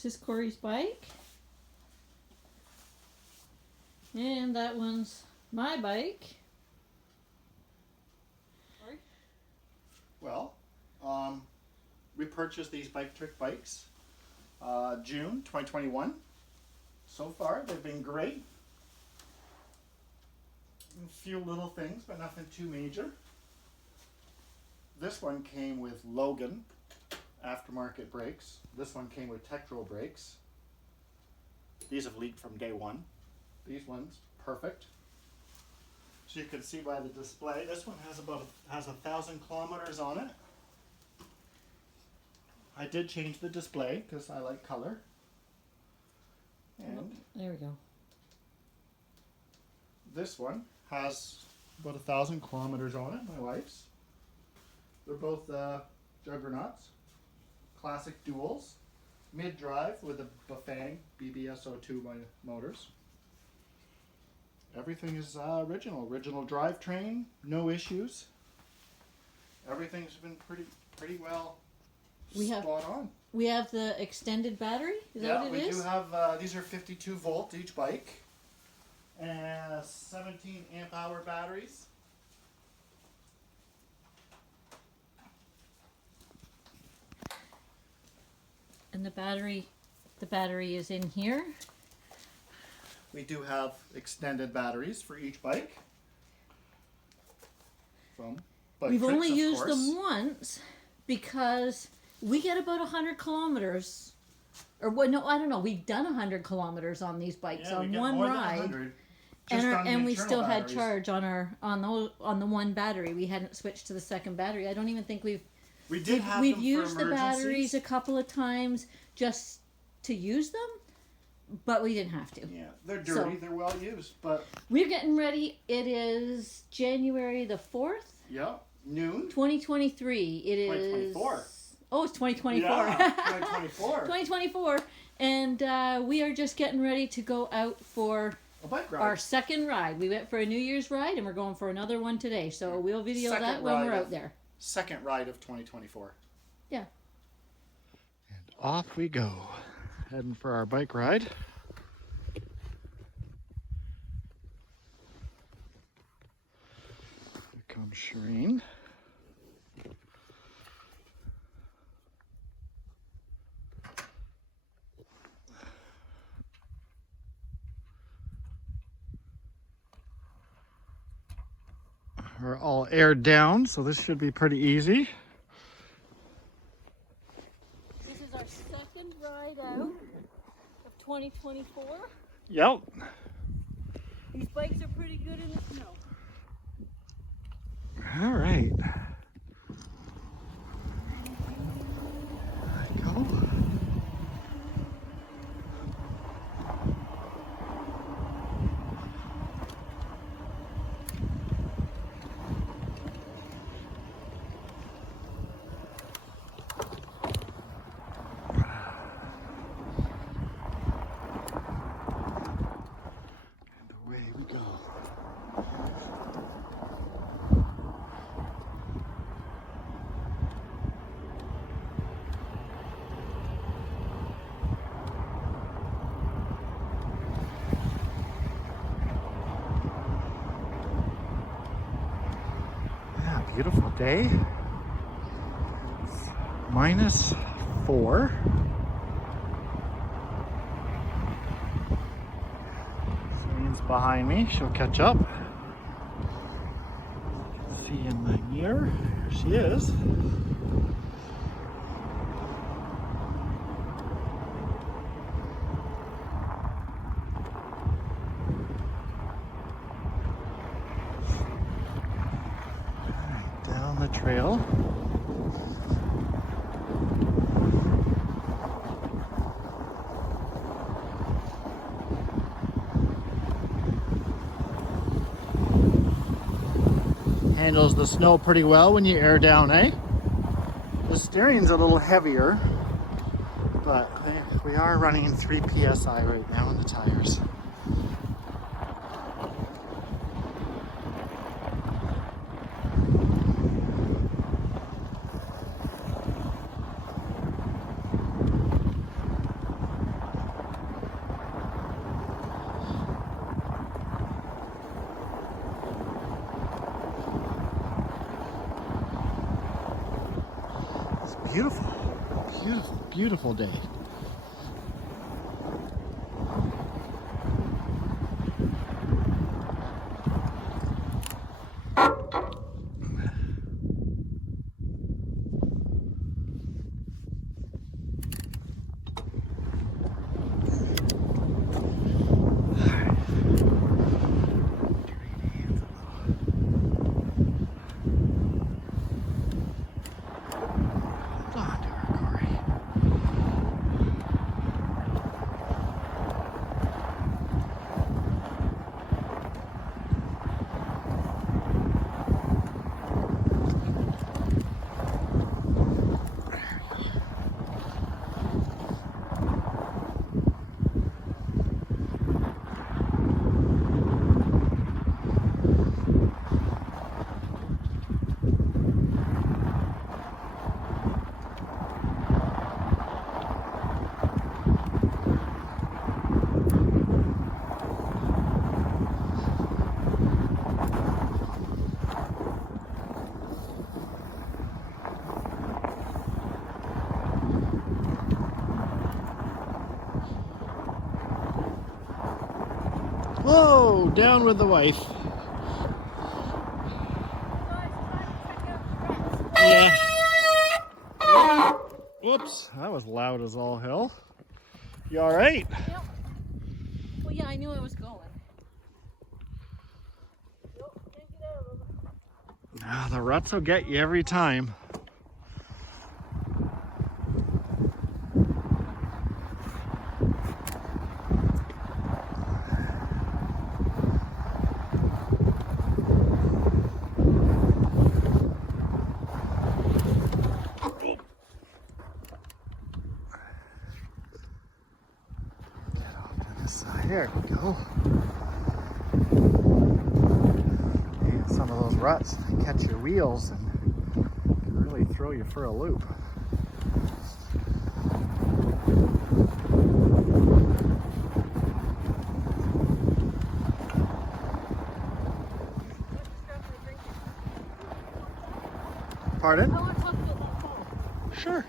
This is Corey's bike. And that one's my bike. Well, we purchased these Biktrix bikes June 2021. So far, they've been great. A few little things, but nothing too major. This one came with Logan aftermarket brakes. This one came with Tektro brakes. These have leaked from day one. These ones, perfect. So you can see by the display, this one has 1,000 kilometers on it. I did change the display because I like color. And there we go. This one has about 1,000 kilometers on it, my wife's. They're both Juggernauts, classic duals, mid-drive with a Bafang BBSO2 motors. Everything is original drivetrain, no issues. Everything's been pretty well spot on. We have the extended battery. Is that what it is? Yeah, we do have. These are 52 volt each bike, and 17 amp hour batteries. And the battery is in here. We do have extended batteries for each bike. From Biktrix, We've only of used course. them once because we get about 100 kilometers. Or what? No, I don't know. We've done 100 kilometers on these bikes on one ride, and we still had charge on the one battery. We hadn't switched to the second battery. I don't even think we've used the batteries a couple of times just to use them, but we didn't have to. Yeah, they're dirty. They're well used, but we're getting ready. It is January the 4th. Yeah, noon. 2023. It is 2024. Oh, it's 2024. Yeah, 2024. 2024, and we are just getting ready to go out for a bike ride. Our second ride. We went for a New Year's ride, and we're going for another one today. So we'll video that when we're out there. Second ride of 2024. Yeah. And off we go, heading for our bike ride. Here comes Shireen. We're all aired down, so this should be pretty easy. This is our second ride out of 2024. Yep. These bikes are pretty good in the snow. All right. There I go. Beautiful day. It's -4. Shireen's behind me. She'll catch up. See in the mirror. Here she is. The trail. Handles the snow pretty well when you air down, eh? The steering's a little heavier, but we are running 3 PSI right now in the tires. Beautiful, beautiful, beautiful day. Whoa, down with the wife. Yeah. Whoops, that was loud as all hell. You all right? Yep. Well, yeah, I knew I was going. Nope, can't get out of them. The ruts will get you every time. There we go. And some of those ruts catch your wheels and can really throw you for a loop. Pardon? I want to talk about that phone. Sure.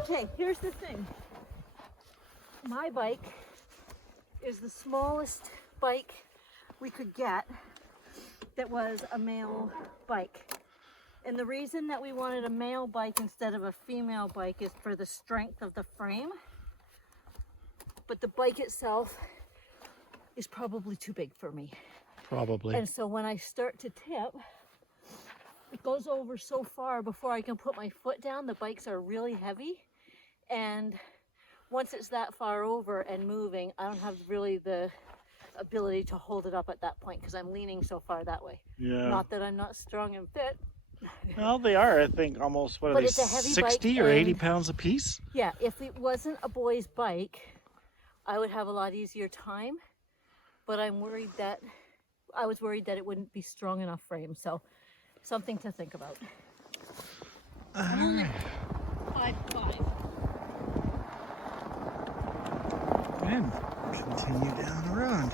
Okay, here's the thing. My bike is the smallest bike we could get that was a male bike. And the reason that we wanted a male bike instead of a female bike is for the strength of the frame. But the bike itself is probably too big for me. Probably. And so when I start to tip, it goes over so far before I can put my foot down. The bikes are really heavy, and once it's that far over and moving, I don't have really the ability to hold it up at that point because I'm leaning so far that way. Yeah. Not that I'm not strong and fit. Well, they are, I think, almost, what are But they, it's a heavy 60 bike or 80 and- pounds a piece? Yeah, if it wasn't a boy's bike, I would have a lot easier time. But I was worried that it wouldn't be strong enough frame. So something to think about. I'm only 5'5". And continue down the road.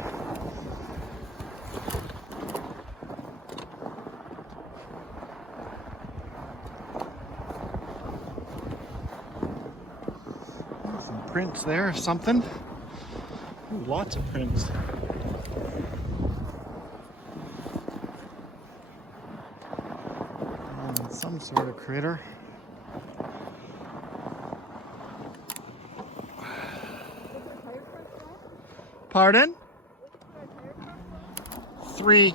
Some prints there, something. Ooh, lots of prints. And some sort of critter. Pardon? 3.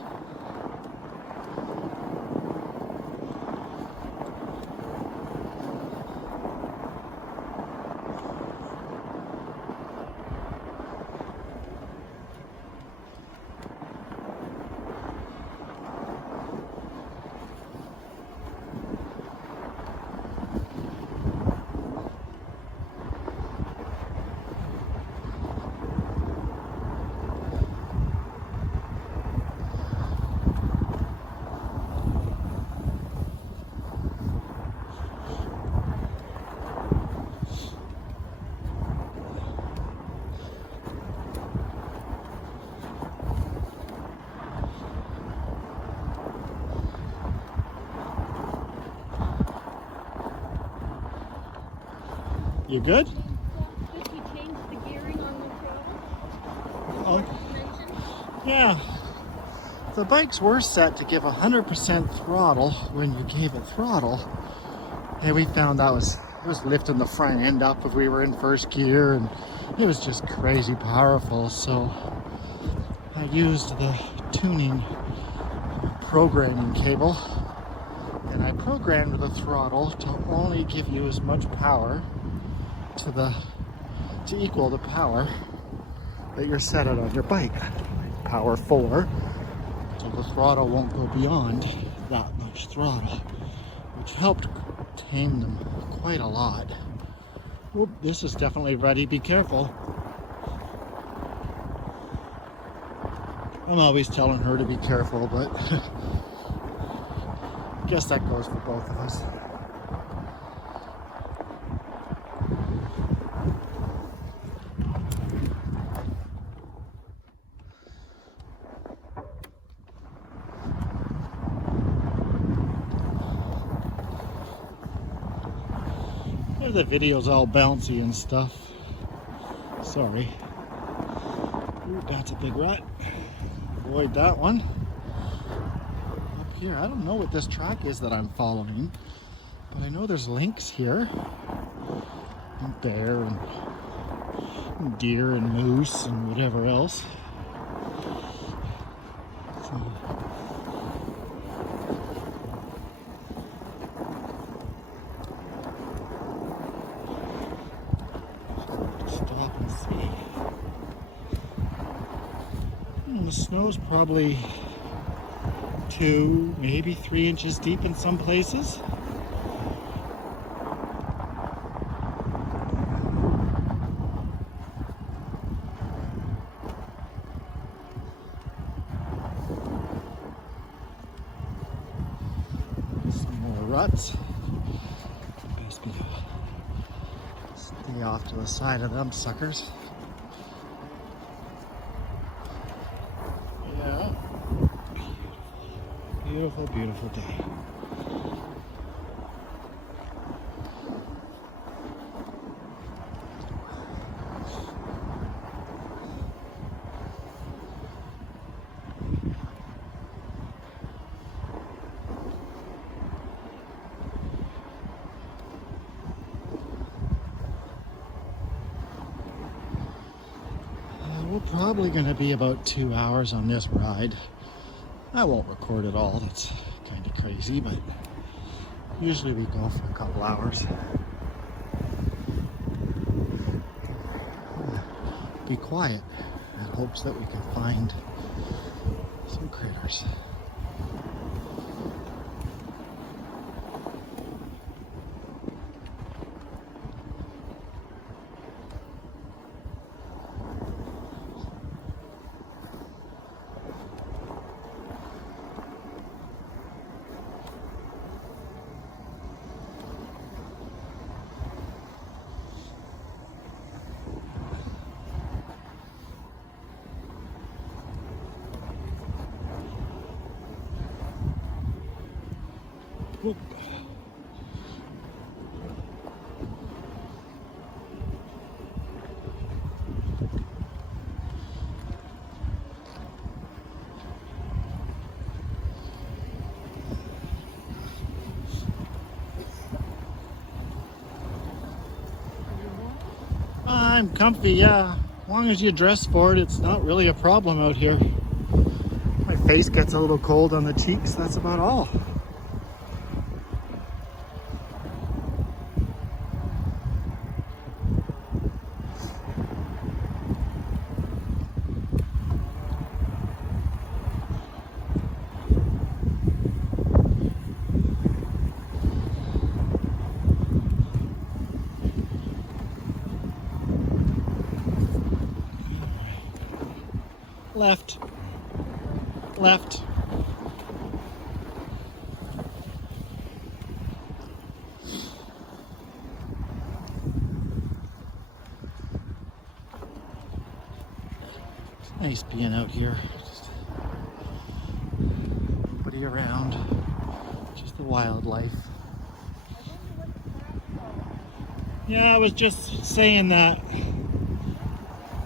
You good? Did you change the gearing on the throttle? Oh. Yeah. The bikes were set to give 100% throttle when you gave it throttle. And we found it was lifting the front end up if we were in first gear, and it was just crazy powerful. So I used the tuning programming cable, and I programmed the throttle to only give you as much power to equal the power that you're set it on your bike. Power 4, so the throttle won't go beyond that much throttle, which helped tame them quite a lot. Whoop, this is definitely ready. Be careful. I'm always telling her to be careful, but I guess that goes for both of us. The video's all bouncy and stuff. Sorry. Ooh, that's a big rut. Avoid that one. Up here, I don't know what this track is that I'm following, but I know there's lynx here, and bear, and deer, and moose, and whatever else. So, the snow's probably 2, maybe 3 inches deep in some places. Some more ruts. Best be stay off to the side of them suckers. Beautiful, beautiful day. We're probably going to be about 2 hours on this ride. I won't record it all, that's kind of crazy, but usually we go for a couple hours. Be quiet in hopes that we can find some critters. Whoop. I'm comfy, yeah. As long as you dress for it, it's not really a problem out here. My face gets a little cold on the cheeks, that's about all. Left. Left. It's nice being out here. Just nobody around. Just the wildlife. Yeah, I was just saying that.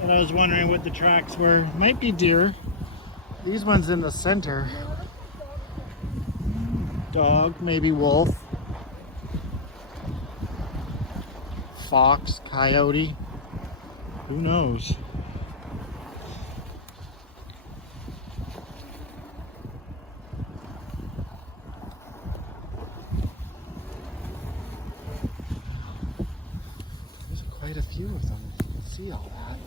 And I was wondering what the tracks were. Might be deer. These ones in the center. Dog, maybe wolf. Fox, coyote. Who knows? There's quite a few of them. You can see all that.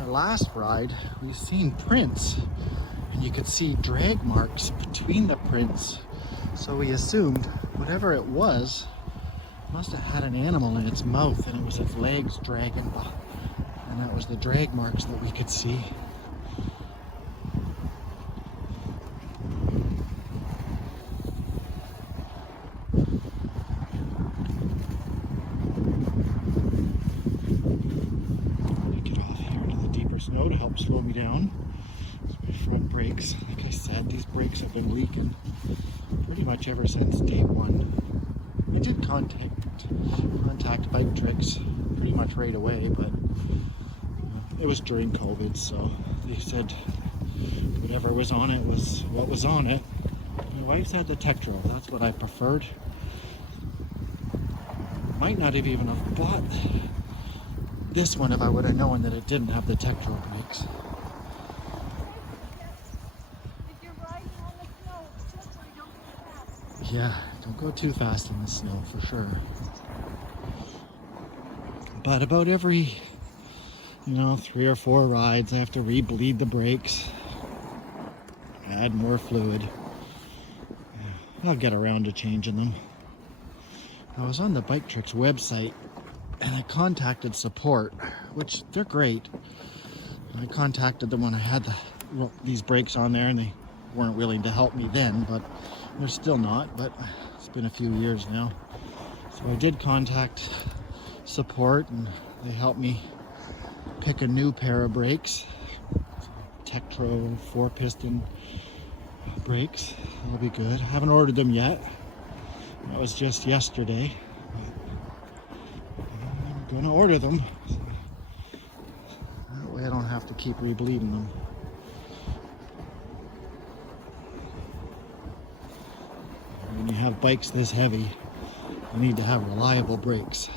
Our last ride, we've seen prints, and you could see drag marks between the prints. So we assumed whatever it was must have had an animal in its mouth, and it was its legs dragging by. And that was the drag marks that we could see. Snow to help slow me down. My front brakes, like I said, these brakes have been leaking pretty much ever since day one. I did contact Biktrix pretty much right away, but it was during COVID, so they said whatever was on it was what was on it. My wife's had the Tektro, that's what I preferred. Might not have even have bought this one if I would have known that it didn't have the Tektro brakes. If you're riding on the snow, especially don't go fast. Yeah, don't go too fast in the snow for sure. But about every, 3 or 4 rides, I have to re-bleed the brakes, add more fluid. I'll get around to changing them. I was on the Biktrix website and I contacted support, which they're great. I contacted them when I had these brakes on there, and they weren't willing to help me then, but they're still not, but it's been a few years now. So I did contact support, and they helped me pick a new pair of brakes. Tektro 4-piston brakes. That'll be good. I haven't ordered them yet. That was just yesterday. I'm gonna order them. That way I don't have to keep rebleeding them. When you have bikes this heavy, you need to have reliable brakes.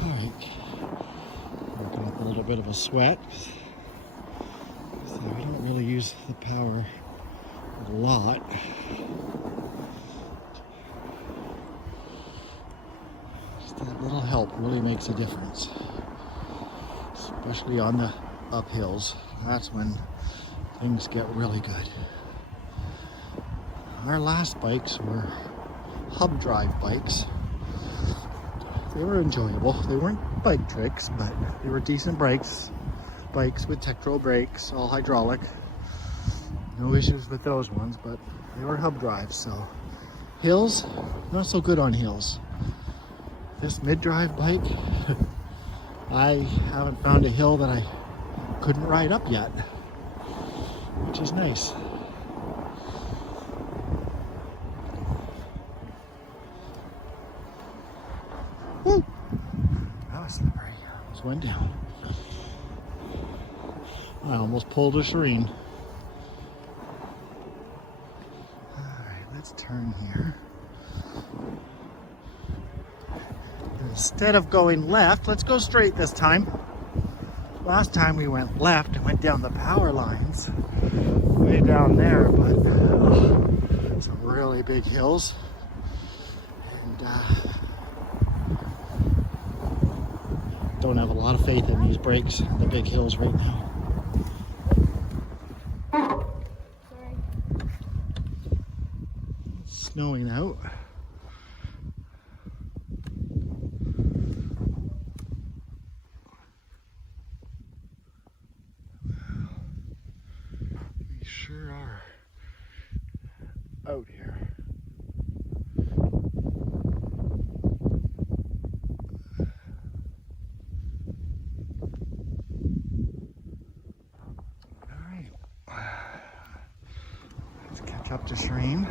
Alright, working up a little bit of a sweat. So we don't really use the power a lot. Just that little help really makes a difference, especially on the uphills. That's when things get really good. Our last bikes were hub drive bikes. They were enjoyable. They weren't Biktrix, but they were decent bikes with Tektro brakes, all hydraulic. No issues with those ones, but they were hub drives. So hills, not so good on hills. This mid-drive bike, I haven't found a hill that I couldn't ride up yet, which is nice. Woo! That was slippery. Just went down. I almost pulled a Shireen. Alright, let's turn here. Instead of going left, let's go straight this time. Last time we went left and went down the power lines. Way down there, but some really big hills. And don't have a lot of faith in these brakes, the big hills right now. Sorry. It's snowing out. We sure are out here. rain.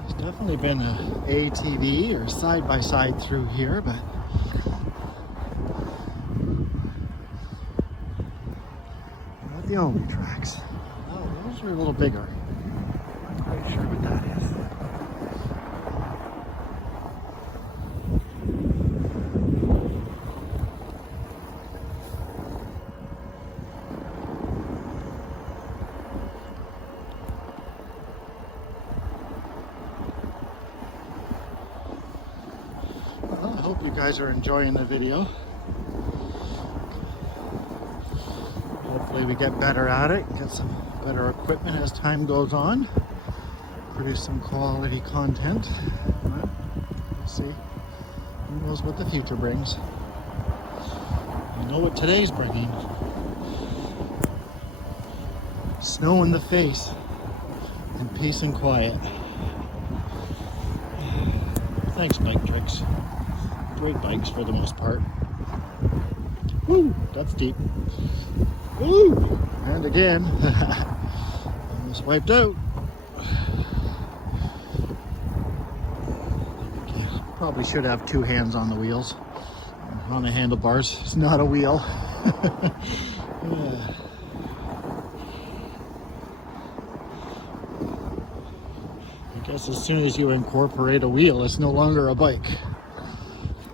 There's definitely been a ATV or side-by-side through here, but not the only tracks. Oh, those are a little bigger. I'm not quite sure what that is. Well, I hope you guys are enjoying the video. Hopefully we get better at it, get some better equipment as time goes on, produce some quality content. But we'll see. Who knows what the future brings. You know what today's bringing. Snow in the face and peace and quiet. Thanks, Biktrix. Great bikes for the most part. Woo, that's deep. Woo! And again, almost wiped out. Probably should have two hands on the wheels. On the handlebars. It's not a wheel. Yeah. I guess as soon as you incorporate a wheel, it's no longer a bike.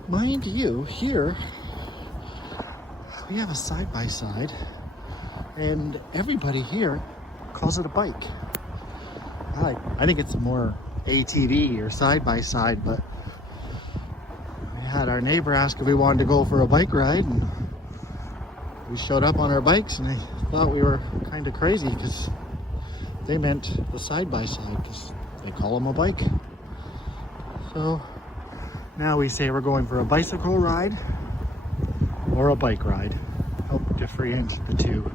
Mind you, here we have a side-by-side, and everybody here calls it a bike. I think it's more ATV or side-by-side, but we had our neighbor ask if we wanted to go for a bike ride, and we showed up on our bikes, and they thought we were kind of crazy because they meant the side-by-side because they call them a bike. So now we say we're going for a bicycle ride or a bike ride. Help differentiate the two.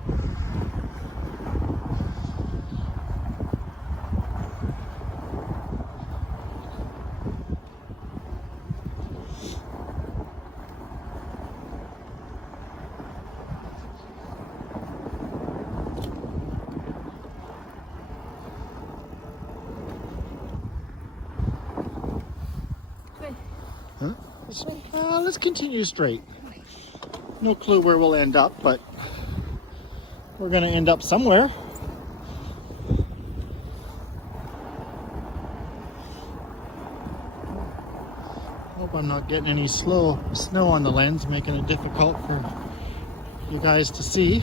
Huh? Let's continue straight. No clue where we'll end up, but we're going to end up somewhere. Hope I'm not getting any snow on the lens, making it difficult for you guys to see.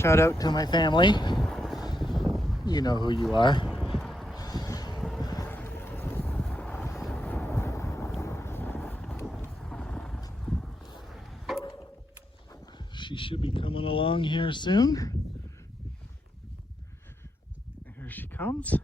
Shout out to my family. You know who you are. She should be coming along here soon. Here she comes.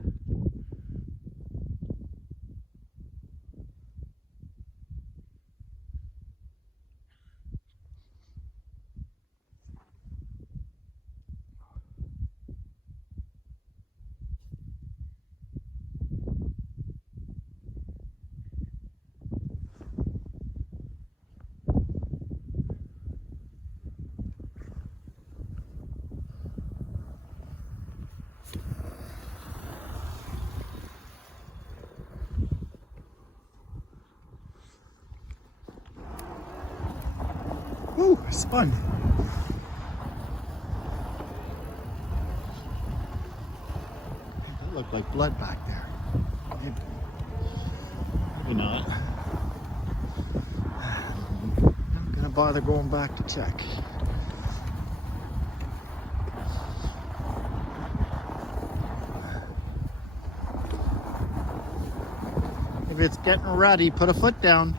Ooh, I spun. That looked like blood back there. Maybe not. I'm gonna bother going back to check. If it's getting ruddy, put a foot down.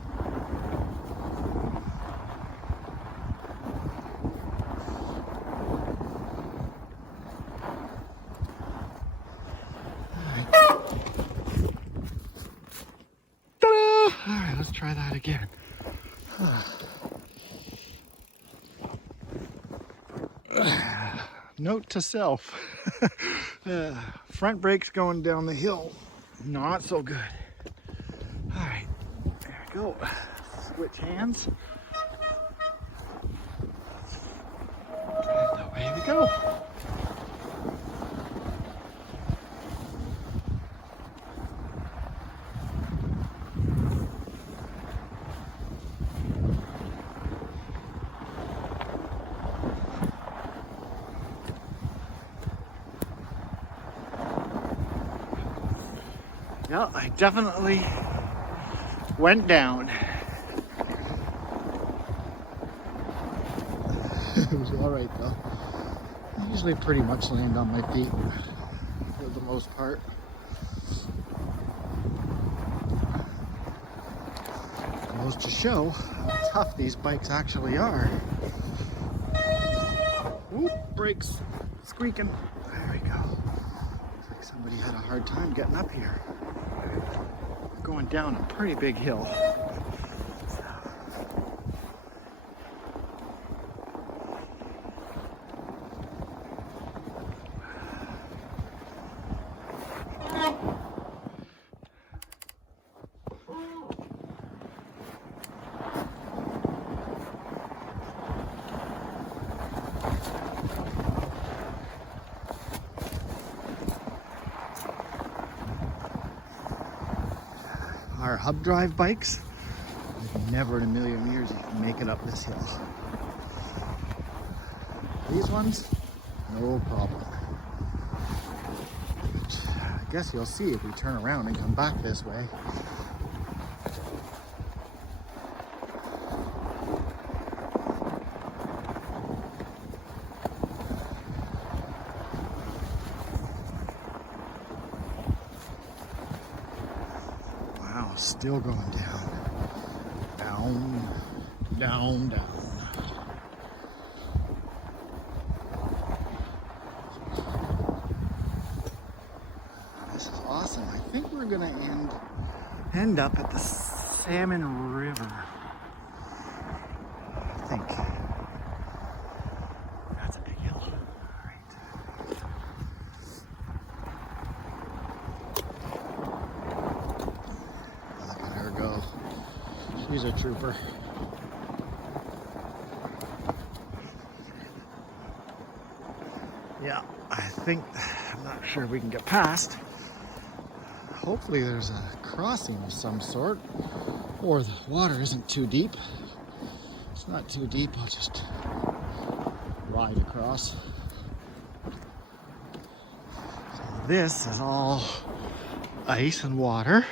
try that again. Note to self. Front brakes going down the hill, not so good. All right, there we go. Switch hands. And away we go. Yeah, I definitely went down. It was all right though. I usually pretty much land on my feet for the most part. Goes to show how tough these bikes actually are. Whoop, brakes squeaking. There we go. Looks like somebody had a hard time getting up here. We're going down a pretty big hill. Our hub drive bikes, never in a million years you can make it up this hill. These ones, no problem. But I guess you'll see if we turn around and come back this way. Still going down. Down, down, down. This is awesome. I think we're gonna end up at the Salmon River. I think. That's a big hill. All right. Go. She's a trooper. Yeah, I think, I'm not sure we can get past. Hopefully there's a crossing of some sort, or the water isn't too deep. If it's not too deep, I'll just ride across. So this is all ice and water.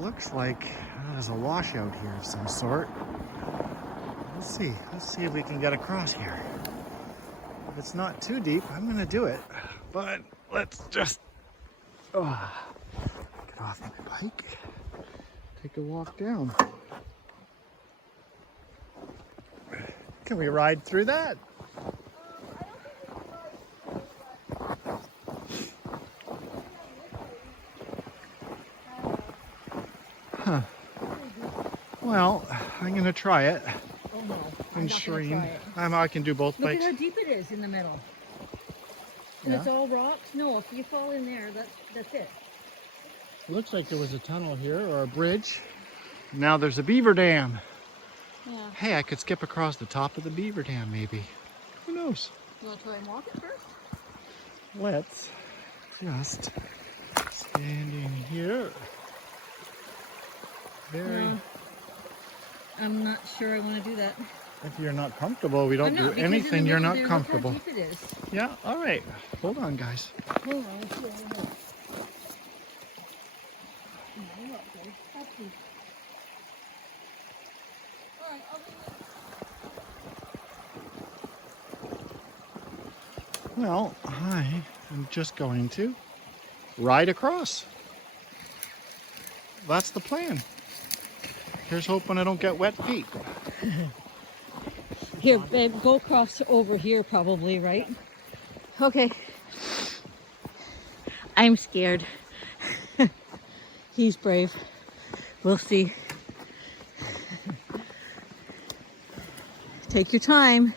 Looks like there's a washout here of some sort. Let's see if we can get across here. If it's not too deep, I'm gonna do it. But let's just get off my bike, take a walk down. Can we ride through that? Huh. Well, I'm gonna try it. Oh no, And Shreen. I can do both Look bikes. at how deep it is in the middle. And it's all rocks. No, if you fall in there, that's it. Looks like there was a tunnel here or a bridge. Now there's a beaver dam. Yeah. Hey, I could skip across the top of the beaver dam maybe. Who knows? You want to try and walk it first? Let's just stand in here. No, I'm not sure I want to do that. If you're not comfortable, we don't do because anything in the you're middle not there, comfortable. Look how deep it is. Yeah, all right. Hold on, guys. Hold on, let's see over here. No, look, there's that deep. All right, I'll do it. Well, I am just going to ride across. That's the plan. Here's hoping I don't get wet feet. Here, babe, go across over here probably, right? Okay. I'm scared. He's brave. We'll see. Take your time.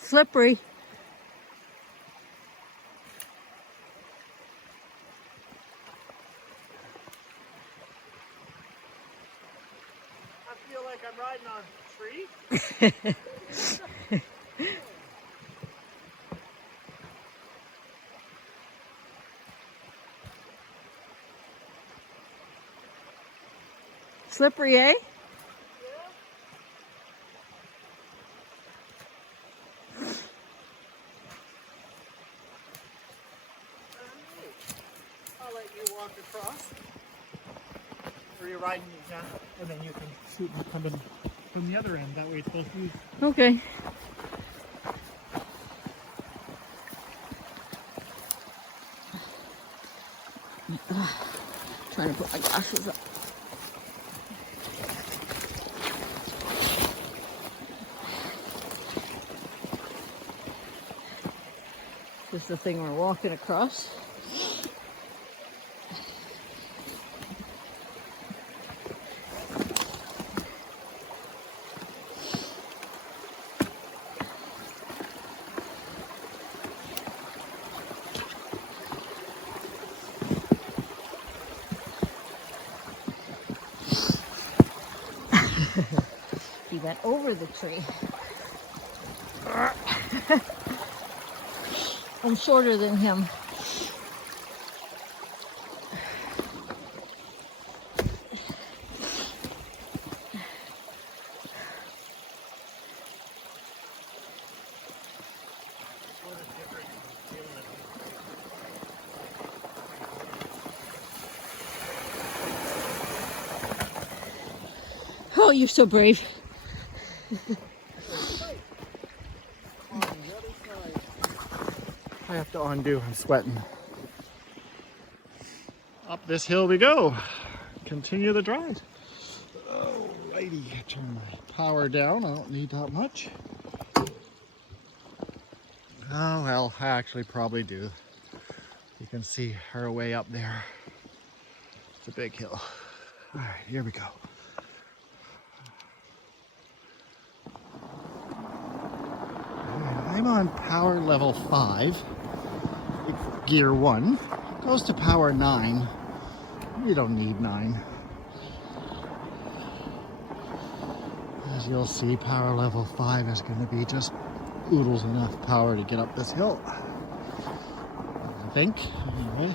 Slippery. I feel like I'm riding on a tree. Slippery, eh? I'll let you walk across. Or you're riding these now, and then you can shoot me coming from the other end. That way it's both you. Okay. Trying to put my glasses up. This is the thing we're walking across. He went over the tree. I'm shorter than him. Oh, you're so brave. I have to undo, I'm sweating. Up this hill we go. Continue the drive. Alrighty, turn my power down. I don't need that much. Oh well, I actually probably do. You can see her way up there. It's a big hill. Alright, here we go. I'm on power level 5. Gear 1. It goes to power 9. You don't need 9. As you'll see, power level 5 is going to be just oodles enough power to get up this hill. I think. Anyway.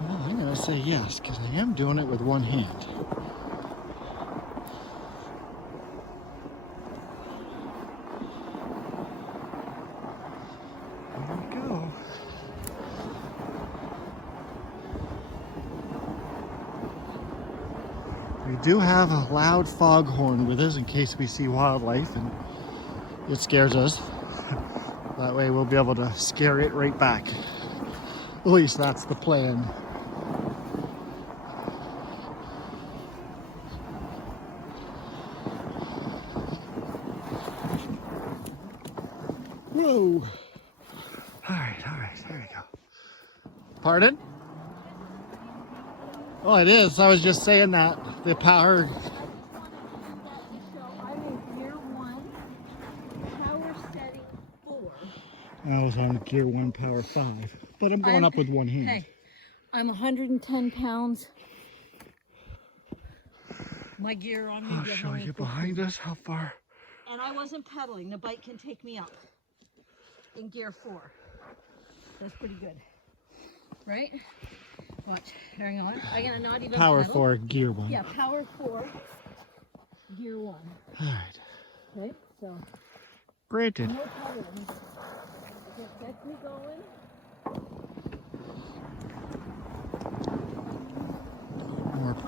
Well, I'm going to say yes, because I am doing it with one hand. We do have a loud foghorn with us in case we see wildlife and it scares us. That way we'll be able to scare it right back. At least that's the plan. Whoa! Alright, there we go. Pardon? Oh, it is. I was just saying that. The power. I'm in gear 1, power setting 4. I was on gear 1, power 5. But I'm going up with one hand. Hey, I'm 110 pounds. My gear on me. I'll show you behind us how far. And I wasn't pedaling. The bike can take me up in gear 4. That's pretty good. Right? Watch. Hang on. I'm going to not even Power pedal. 4, gear 1. Yeah, power 4, gear 1. Alright. Okay, so Granted. no pedaling. It gets me going.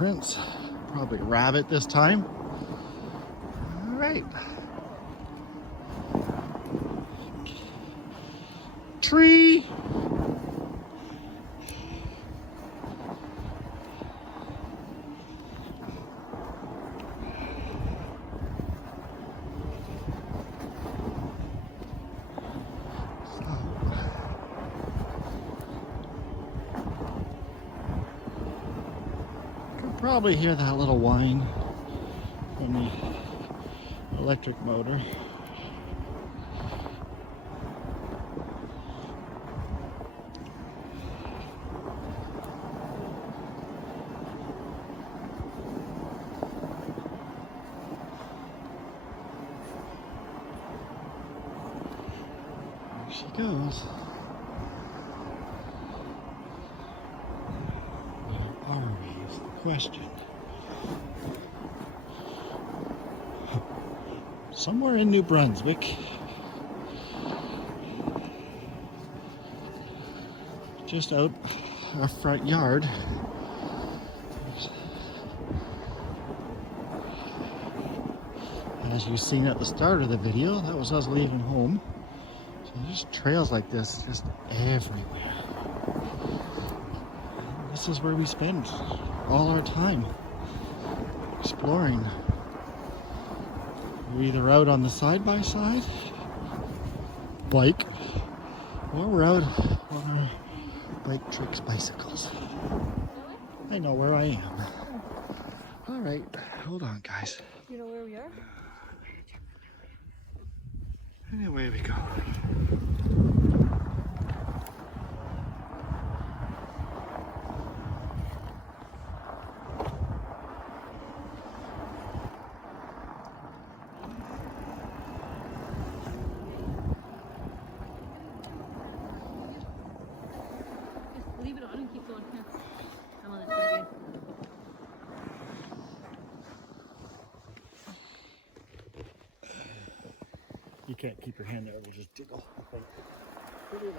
footprints. Probably a rabbit this time. All right. Tree. Probably hear that little whine from the electric motor. There she goes. Where are we is the question. Somewhere in New Brunswick. Just out our front yard. As you've seen at the start of the video, that was us leaving home. So there's trails like this just everywhere. This is where we spend all our time exploring. We're either out on the side-by-side bike, or we're out on our Biktrix bicycles. I know where I am. All right, hold on, guys. You know where we are? And away we go. Leave it on and keep going. Here. I'm on the side. You can't keep your hand there, it'll just jiggle. Okay. Put it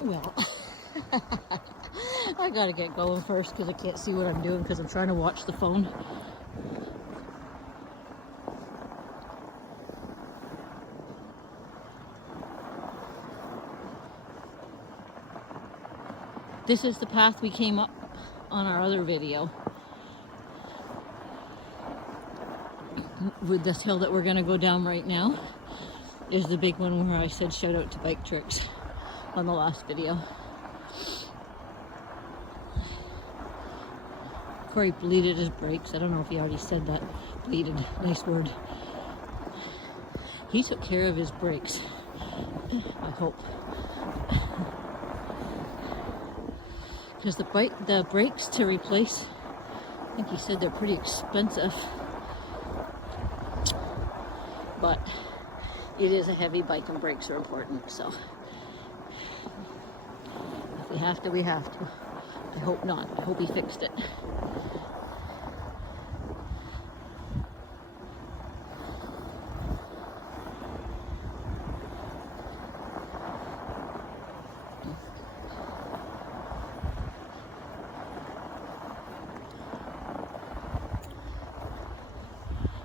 on. Well, I gotta get going first because I can't see what I'm doing because I'm trying to watch the phone. This is the path we came up on our other video. With this hill that we're gonna go down right now is the big one where I said shout out to Biktrix on the last video. Corey bleeded his brakes. I don't know if he already said that. Bleeded, nice word. He took care of his brakes, I hope. Because the brakes to replace, I think he said they're pretty expensive. But it is a heavy bike and brakes are important, so if we have to, we have to. I hope not. I hope he fixed it.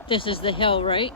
This is the hill, right?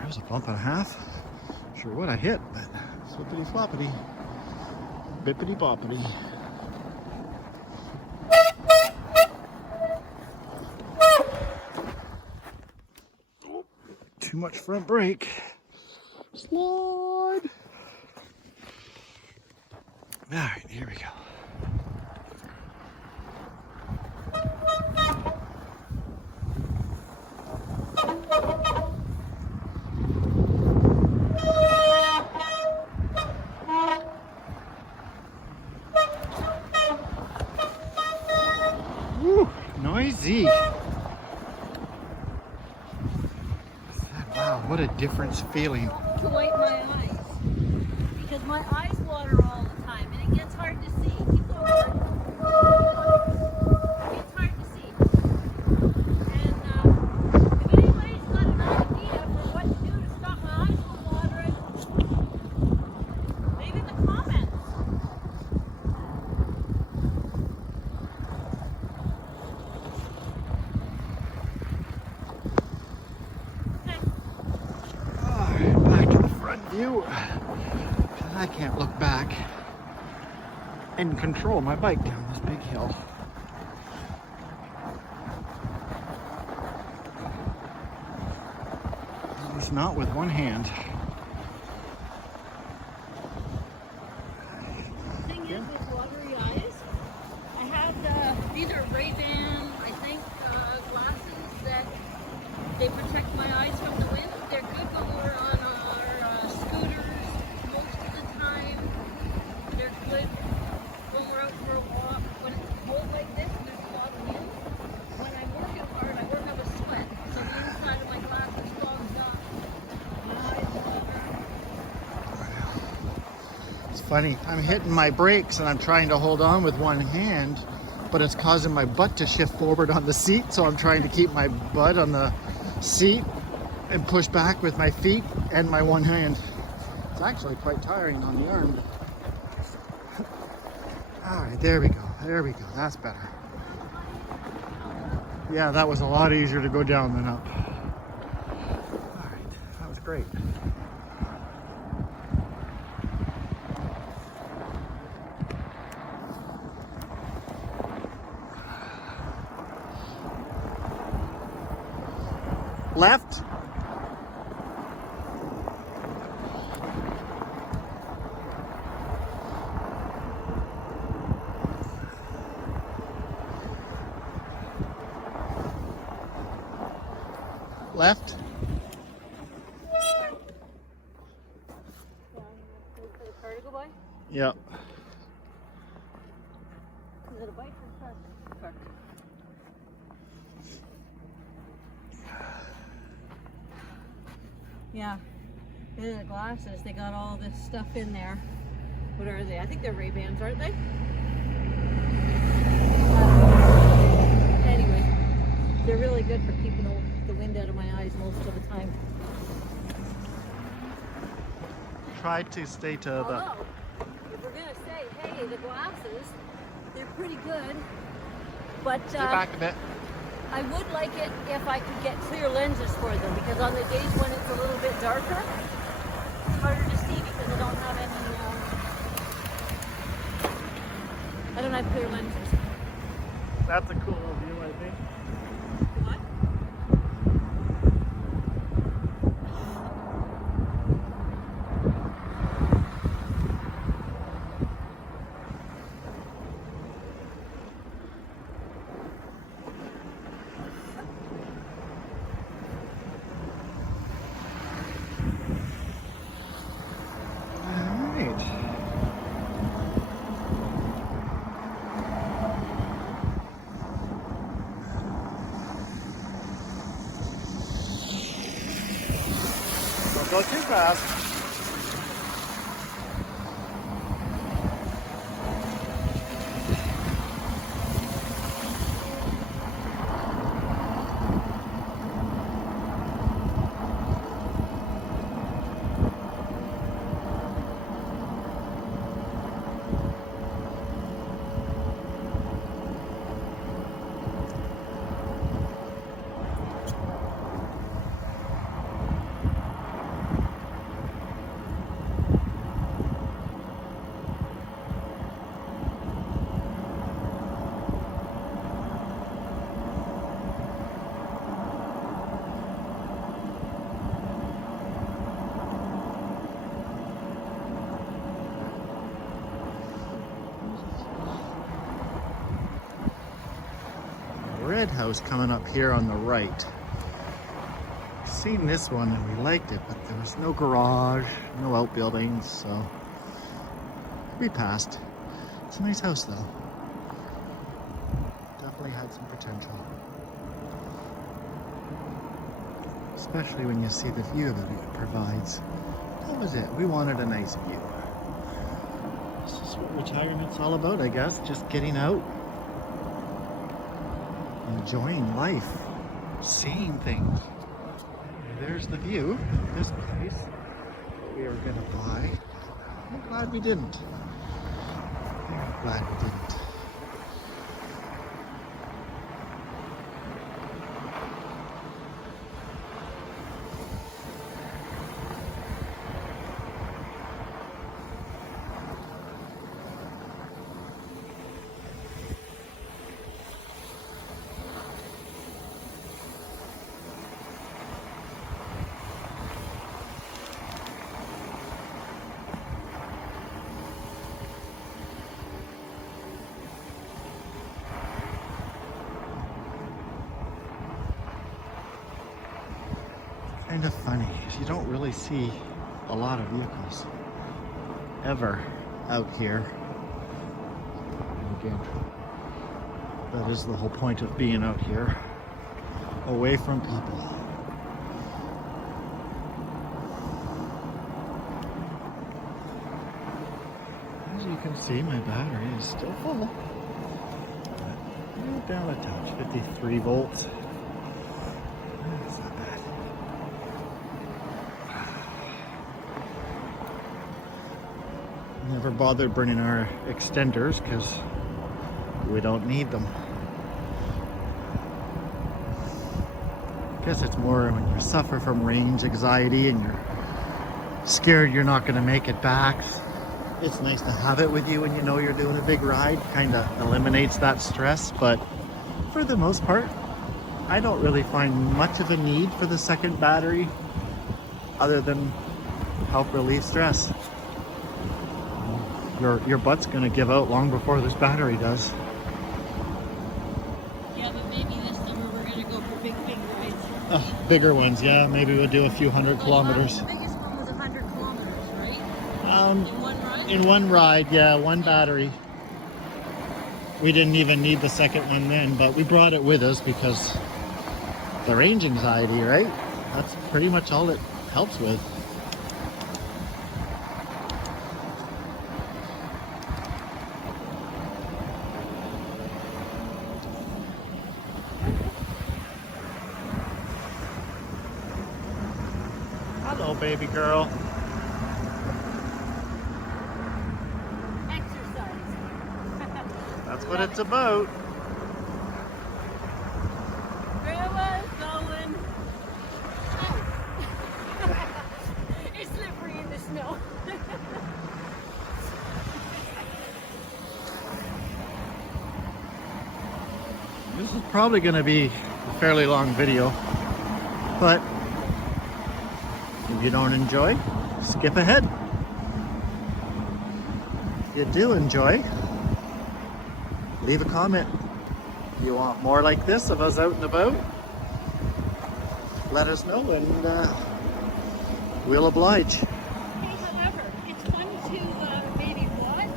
There's a bump and a half. Sure what I hit, but flippity floppity, bippity boppity. Oh, too much front brake. Slide. All right, here we go. Wow, what a difference feeling. To wipe my eyes. Because my eyes water all the time and it gets hard to see. Keep going. It gets hard to see. And if anybody's got an idea for what to do to stop my eyes from watering, leave it in the comments. Alright, back to the front view. I can't look back and control my bike down this big hill. At least not with one hand. Thing is, with watery eyes, I have these are Ray-Ban, I think, glasses that they protect my eyes from the wind. They're good when we're on our scooters most of the time. They're good when we're out for a walk. When it's cold like this, there's a lot of wind. When I'm working hard, I work up a sweat, so the inside of my glasses fogs up. My eyes water. It's funny, I'm hitting my brakes and I'm trying to hold on with one hand, but it's causing my butt to shift forward on the seat, so I'm trying to keep my butt on the seat and push back with my feet and my one hand. It's actually quite tiring on the arm. All right, there we go. There we go. That's better. Yeah, that was a lot easier to go down than up. All right, that was great. Left. Left. Wait for the car to go by? Yep. Is it a bike or a car? Yeah, these are the glasses. They got all this stuff in there. What are they? I think they're Ray-Bans, aren't they? Anyway, they're really good for keeping the wind out of my eyes most of the time. Try to stay to the... Although, if we're gonna say, hey, the glasses, they're pretty good, but Stay back a bit. I would like it if I could get clear lenses for them, because on the days when it's a little bit darker, it's harder to see because I don't have any, I don't have clear lenses. That's a cool view, I think. What? Don't go too fast. Red house coming up here on the right. Seen this one and we liked it, but there was no garage, no outbuildings, so we passed. It's a nice house though. Definitely had some potential. especially when you see the view that it provides. That was it. We wanted a nice view. This is what retirement's all about, I guess. Just getting out, enjoying life, seeing things. There's the view of this place that we were going to buy. I'm glad we didn't. I'm glad we didn't. Kind of funny, you don't really see a lot of vehicles ever out here. And again, that is the whole point of being out here, away from people. As you can see, my battery is still full. Down a touch, 53 volts. That's not bad. Never bothered burning our extenders because we don't need them. I guess it's more when you suffer from range anxiety and you're scared you're not going to make it back. It's nice to have it with you when you know you're doing a big ride. Kind of eliminates that stress, but for the most part, I don't really find much of a need for the second battery other than help relieve stress. Your butt's gonna give out long before this battery does. Yeah, but maybe this summer we're gonna go for big rides. Bigger ones, yeah. Maybe we'll do a few hundred kilometers. The biggest one was 100 kilometers, right? In one ride? In one ride, yeah, one battery. We didn't even need the second one then, but we brought it with us because the range anxiety, right? That's pretty much all it helps with. Hello, baby girl. Exercise. That's what it's about. Grandma's going. It's slippery in the snow. This is probably going to be a fairly long video, but if you don't enjoy, skip ahead. If you do enjoy, leave a comment. If you want more like this of us out and about, let us know and we'll oblige. Hey, however, it's fun to maybe watch.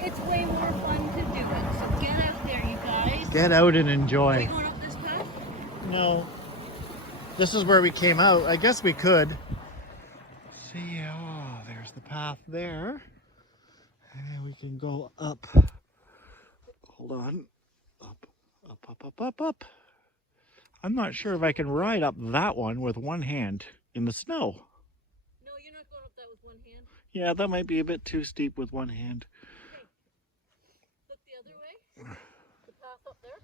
It's way more fun to do it. So get out there, you guys. Get out and Are enjoy. you going up this path? No. This is where we came out. I guess we could. See, oh, there's the path there. And we can go up. Hold on. Up, up, up, up, up, up. I'm not sure if I can ride up that one with one hand in the snow. No, you're not going up that with one hand. Yeah, that might be a bit too steep with one hand. Okay. Look the other way. The path up there.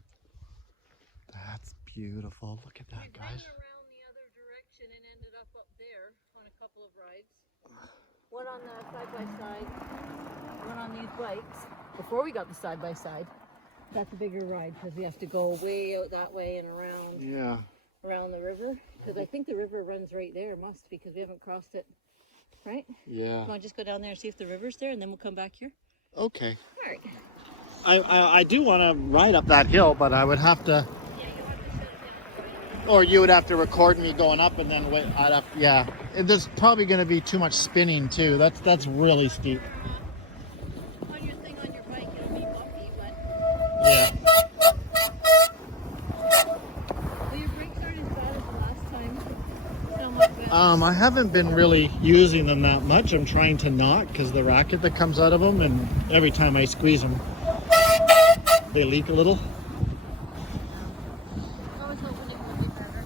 That's beautiful. Look at that, We guys. ran around the other direction and ended up there on a couple of rides. One on the side-by-side, one on these bikes. Before we got the side-by-side, that's a bigger ride because we have to go way out that way and around around the river. Because I think the river runs right there, must, because we haven't crossed it, right? Yeah. Want to just go down there and see if the river's there, and then we'll come back here? Okay. All right. I do want to ride up that hill, but I would have to, Yeah, you'll have to shut down. or you would have to record me going up and then wait. I'd have, yeah. And there's probably going to be too much spinning too. That's really steep. On your thing on your bike, it'll be bumpy, but Yeah. well, your brakes aren't as bad as the last time. I haven't been really using them that much. I'm trying to not because the racket that comes out of them, and every time I squeeze them, they leak a little. I was hoping it would be better.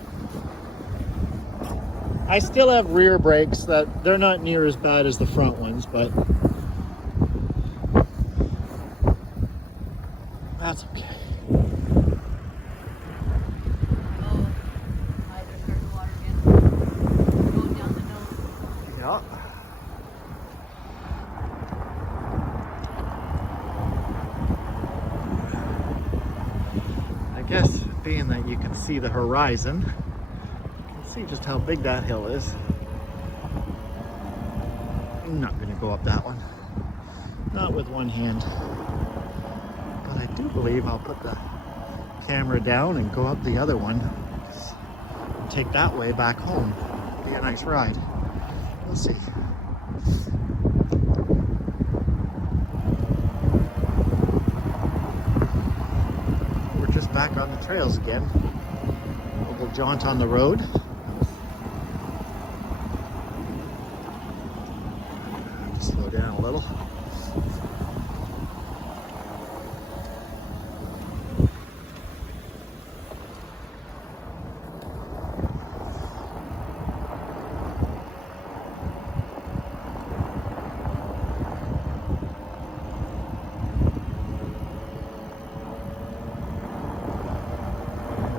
I still have rear brakes that they're not near as bad as the front ones, but that's okay. Oh, I just heard the water again. Going down the nose. Yeah. I guess being that you can see the horizon, you can see just how big that hill is. I'm not going to go up that one. Not with one hand. But I do believe I'll put the camera down and go up the other one. Take that way back home. Be a nice ride. We'll see. We're just back on the trails again. A little jaunt on the road. Slow down a little.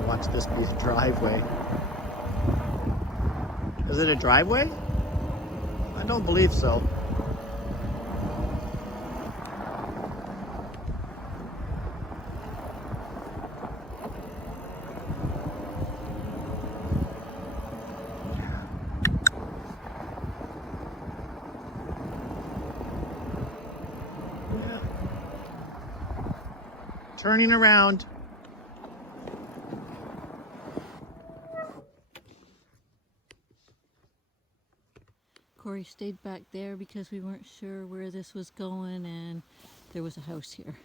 Watch this be a driveway. Is it a driveway? I don't believe so. Turning around. Corey stayed back there because we weren't sure where this was going, and there was a house here.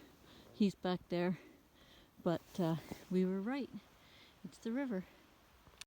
He's back there, but we were right. It's the river.